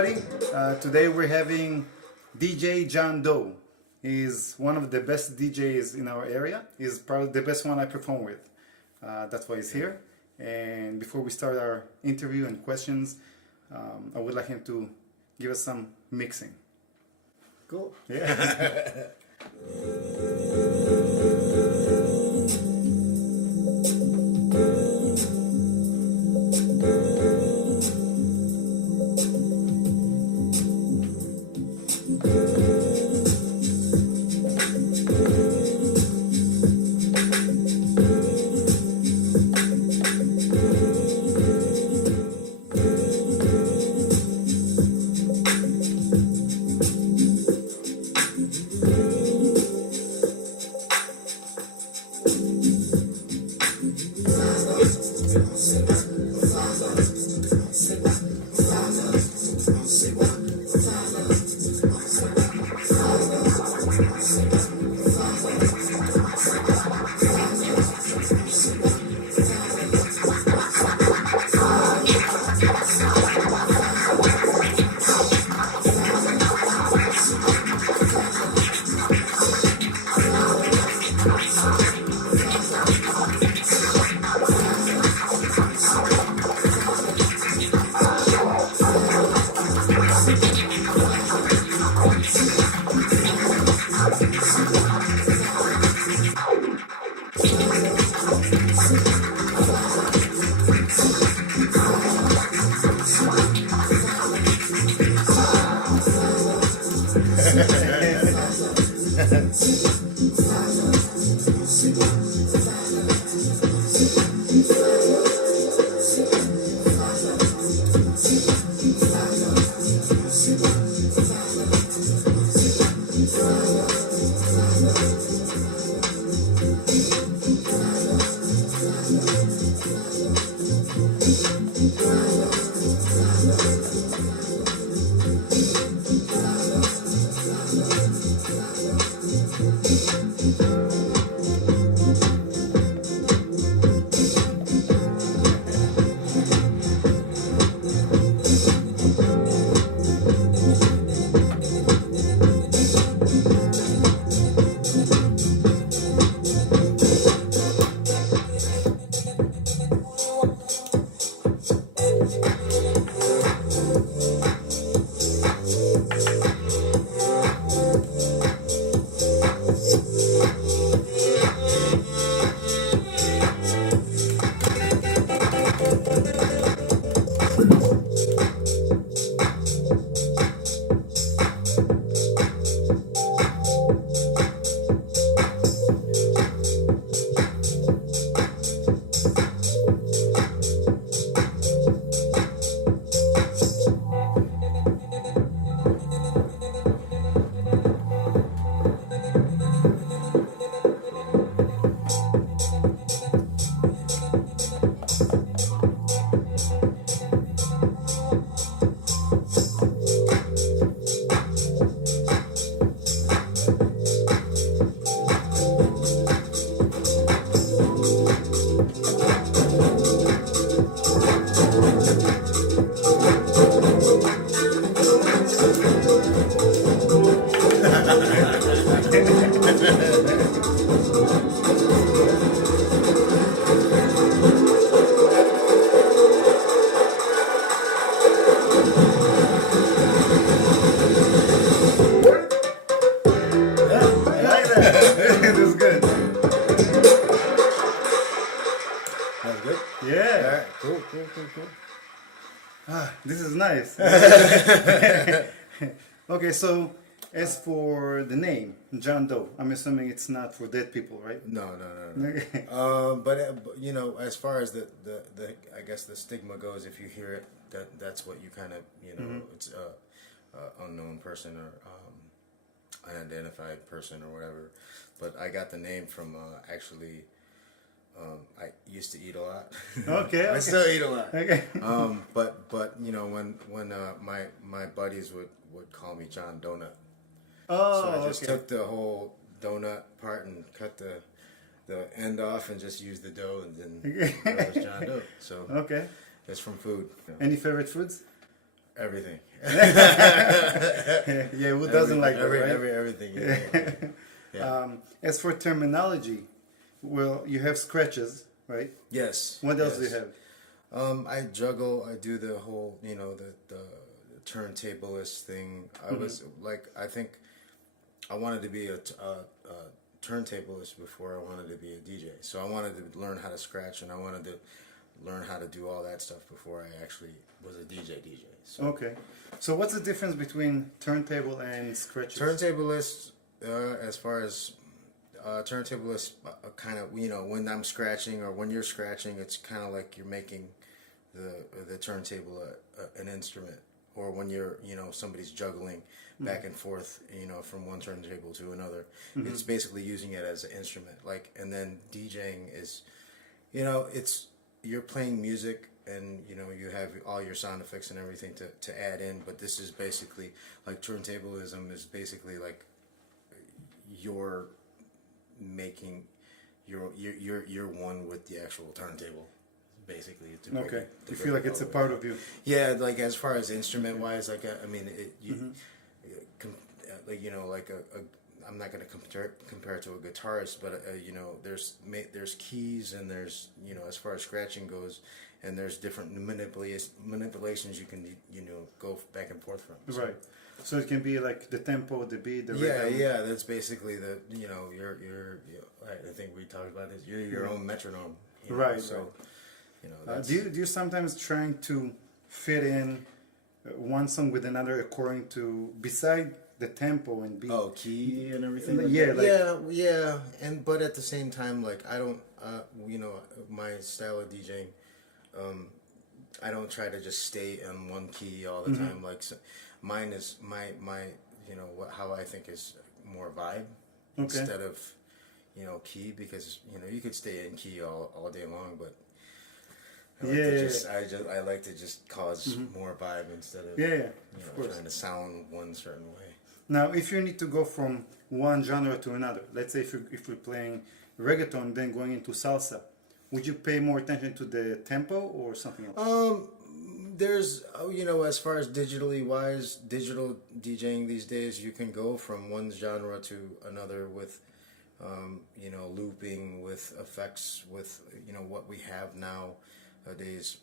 everybody. Today we're having DJ Jondoe. He's one of the best DJs in our area. He's probably the best one I perform with. That's why he's here. And before we start our interview and questions, I would like him to give us some mixing. Cool. Yeah. This is nice. Okay, so as for the name, Jondoe, I'm assuming it's not for dead people, right? No. But you know, as far as the I guess the stigma goes, if you hear it, that's what you kind of it's a unknown person or unidentified person or whatever. But I got the name from actually. I used to eat a lot. Okay. I still eat a lot. Okay. But you know when my buddies would call me John Donut. Oh. So I just took the whole donut part and cut the end off and just used the dough and then it was Jondoe. So okay. it's from food. Any favorite foods? Everything. Yeah, who doesn't like that, right? Everything. Yeah. As for terminology, well, you have scratches, right? Yes. What else do yes. you have? I juggle. I do the whole, the turntablist thing. I was like, I think I wanted to be a turntablist before I wanted to be a DJ. So I wanted to learn how to scratch, and I wanted to learn how to do all that stuff before I actually was a DJ. So Okay. So what's the difference between turntable and scratches? Turntablist, as far as turntablist, kind of, when I'm scratching or when you're scratching, it's kind of like you're making the turntable an instrument, or when you're somebody's juggling back and forth from one turntable to another. It's basically using it as an instrument. And then DJing is it's you're playing music, and you have all your sound effects and everything to add in, but this is basically like turntablism is basically like you're making you're one with the actual turntable, basically. Okay. You feel like it's a part of you. Yeah, like as far as instrument wise, like I mean, I'm not going to compare it to a guitarist, but there's keys, and there's as far as scratching goes, and there's different manipulations you can go back and forth from. So. Right. So it can be like the tempo, the beat, the rhythm. rhythm. Yeah. That's basically I think we talked about this. You're your own metronome. Right. So, right. Do you sometimes trying to fit in one song with another according to beside the tempo and beat? Oh, key and everything. Yeah. But at the same time, like I don't, my style of DJing, I don't try to just stay on one key all the time. Like mine is my how I think is more vibe instead of key, because you could stay in key all day long, but I like to just cause more vibe instead of trying to sound one certain way. Now, if you need to go from one genre to another, let's say if we're playing reggaeton, then going into salsa, would you pay more attention to the tempo or something else? There's, as far as digital DJing these days, you can go from one genre to another with, looping, with effects, with, what we have nowadays.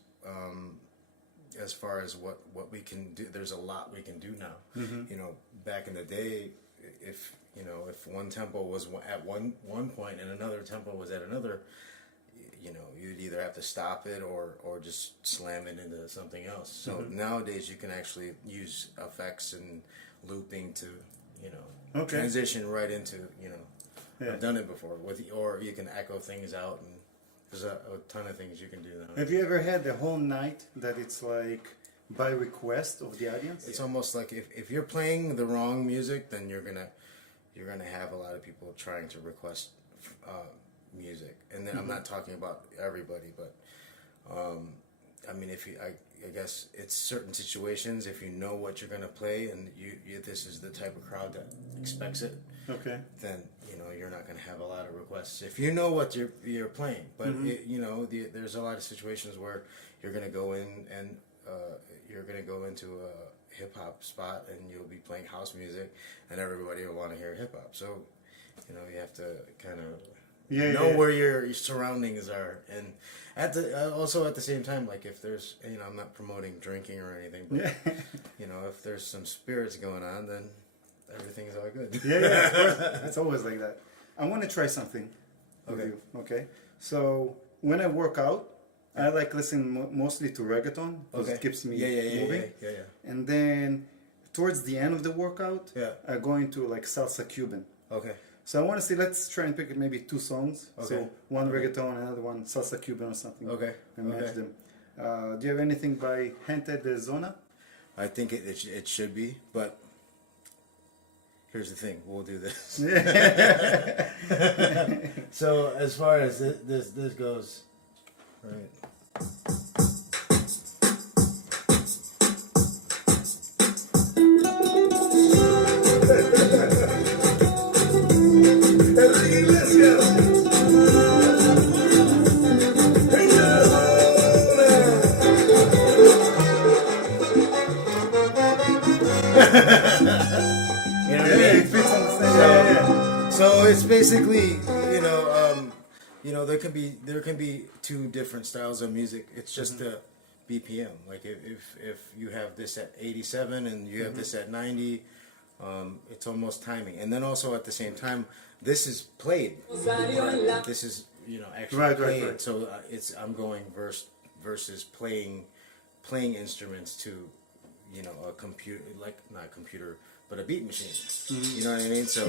As far as what we can do, there's a lot we can do now. Back in the day, if one tempo was at one point and another tempo was at another, you'd either have to stop it or just slam it into something else. So nowadays you can actually use effects and looping to transition right into I've done it before or you can echo things out, and there's a ton of things you can do now. Have you ever had the whole night that it's like by request of the audience? It's almost like if you're playing the wrong music, then you're gonna have a lot of people trying to request music, and then I'm not talking about everybody, but I mean, I guess it's certain situations. If you know what you're gonna play, and this is the type of crowd that expects it, okay, then you're not gonna have a lot of requests if you know what you're playing. But there's a lot of situations where you're gonna go in and you're gonna go into a hip hop spot, and you'll be playing house music, and everybody will want to hear hip hop. So you have to kind of know where your surroundings are, and also at the same time, like if there's I'm not promoting drinking or anything, but if there's some spirits going on, then everything's all good. Of course. It's always like that. I want to try something with you. Okay, so when I work out, I like listening mostly to reggaeton because it keeps me moving. And then towards the end of the workout, I go into like salsa Cuban. Okay. So I want to see, let's try and pick maybe two songs. Okay. So one reggaeton, another one salsa Cuban or something. Okay. And match them. Do you have anything by Gente de Zona? I think it should be, but here's the thing. We'll do this. So as far as this goes, right. So it's basically, there can be two different styles of music. It's just the BPM. Like if you have this at 87 and you have this at 90, it's almost timing. And then also at the same time, this is played. This is actually played. Right. So I'm going versus playing instruments to a computer, like not a computer, but a beat machine. You know what I mean? So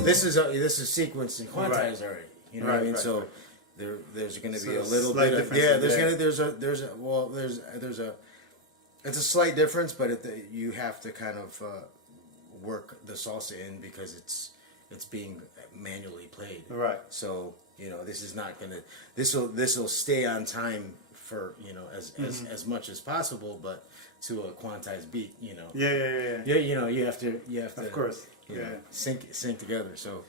this is sequenced and quantized already. You know what I mean? So there's going to be a little bit of it's a slight difference, but you have to kind of work the salsa in because it's being manually played. Right. So this is not gonna this will stay on time for as much as possible, but to a quantized beat, Yeah, you have to of course sync together. So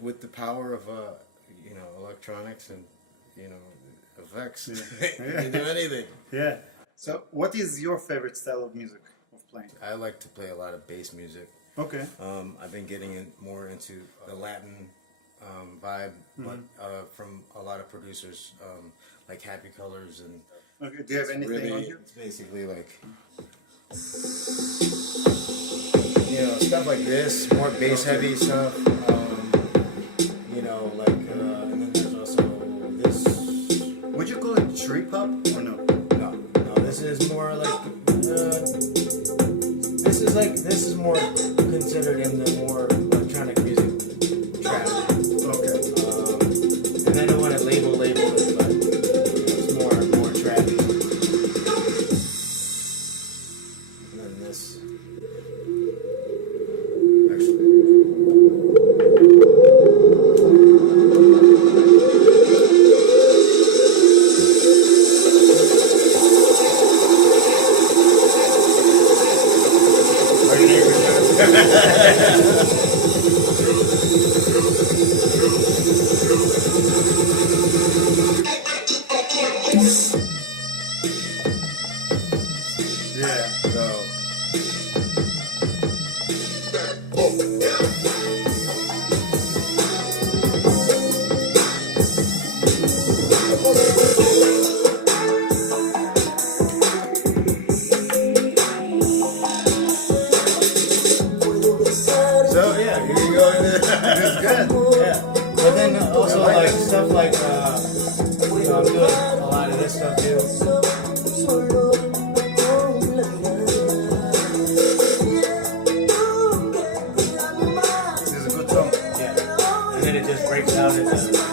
with the power of electronics and effects, you can do anything. Yeah. So what is your favorite style of music of playing? I like to play a lot of bass music. Okay. I've been getting more into the Latin vibe, but from a lot of producers like Happy Colors and. Okay. Do you have anything really, on here? It's basically like stuff like this, more bass heavy stuff. And then there's also this. Would you call it trip hop or no? No. This is more like. This is more considered in the more electronic music trap. Okay. And I don't want to label it, but it's more trappy. And then this. I'm doing a lot of this stuff too. This is a good song. Yeah. And then it just breaks down into.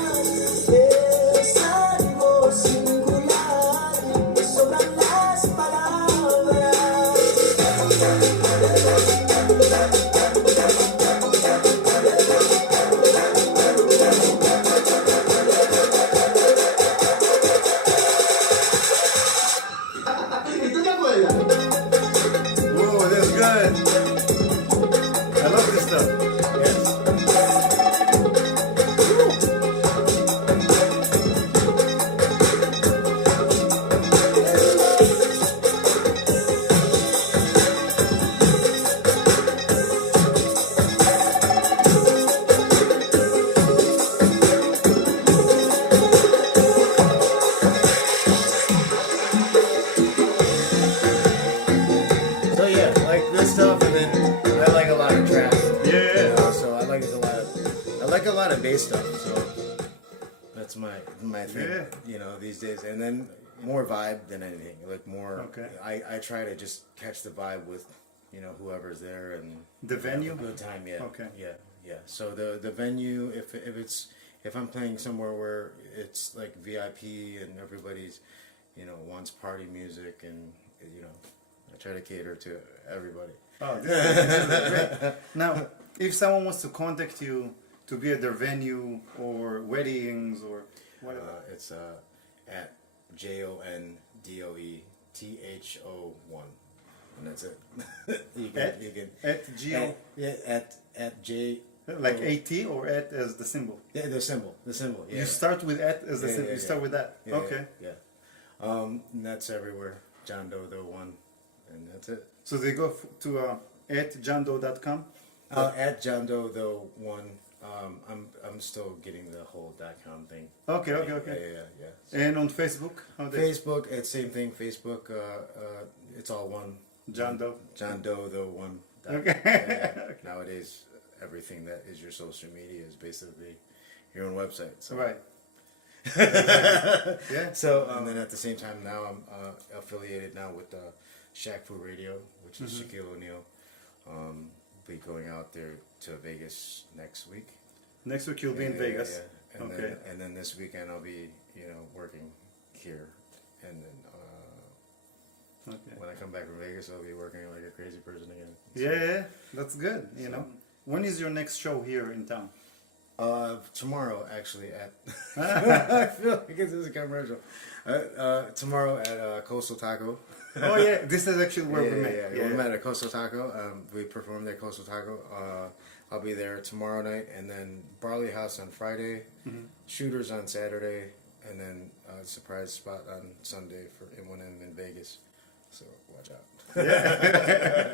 Stuff, so that's my thing, these days. And then more vibe than anything, like more. Okay. I try to just catch the vibe with, whoever's there and the venue. Have a good time, yeah. Okay. Yeah. So the venue, if I'm playing somewhere where it's like VIP and everybody's, wants party music and I try to cater to everybody. Oh, this is great. Now, if someone wants to contact you to be at their venue or weddings or whatever. It's at JONDOETHO1, and that's it. you can at G-O? At J. Like AT or at as the symbol? Yeah, the symbol. Yeah. You start with at as the symbol. Yeah, you start with that. Yeah, okay. Yeah. And that's everywhere. Jondoe the one, and that's it. So they go to at jondoe.com? At Jondoe though one. I'm still getting the whole .com thing. Okay, okay, okay. Yeah. And on Facebook, how they? Facebook, it's same thing. Facebook, it's all one. Jondoe. Jondoe the one. Okay. Yeah. Nowadays, everything that is your social media is basically your own website. So. Right. Yeah. So and then at the same time now I'm affiliated now with Shaq Fu Radio, which is Shaquille O'Neal. Be going out there to Vegas next week. Next week you'll be in Vegas. Yeah. And Okay. then this weekend I'll be working here, and then when I come back from Vegas I'll be working like a crazy person again. So, Yeah, that's good. You know, when is your next show here in town? Tomorrow actually at I feel like this is a commercial. Tomorrow at Coastal Taco. Oh yeah, this is actually where we met. We met at Coastal Taco. We performed at Coastal Taco. I'll be there tomorrow night, and then Barley House on Friday, Shooters on Saturday, and then surprise spot on Sunday for one in Vegas. So watch out. Yeah,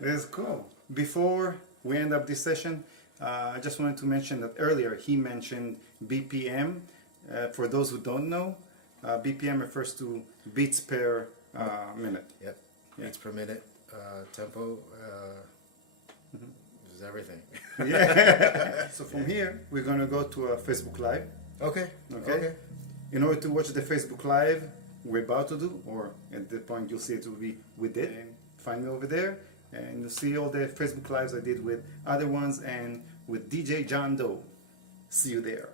it's cool. Before we end up this session, I just wanted to mention that earlier he mentioned BPM. For those who don't know, BPM refers to beats per minute. Yep. Beats per minute, tempo, is everything. Yeah. So from here, we're gonna go to a Facebook Live. Okay. Okay. In order to watch the Facebook Live we're about to do, or at the point you'll see it will be we did. And find me over there, and you'll see all the Facebook Lives I did with other ones and with DJ Jondoe. See you there.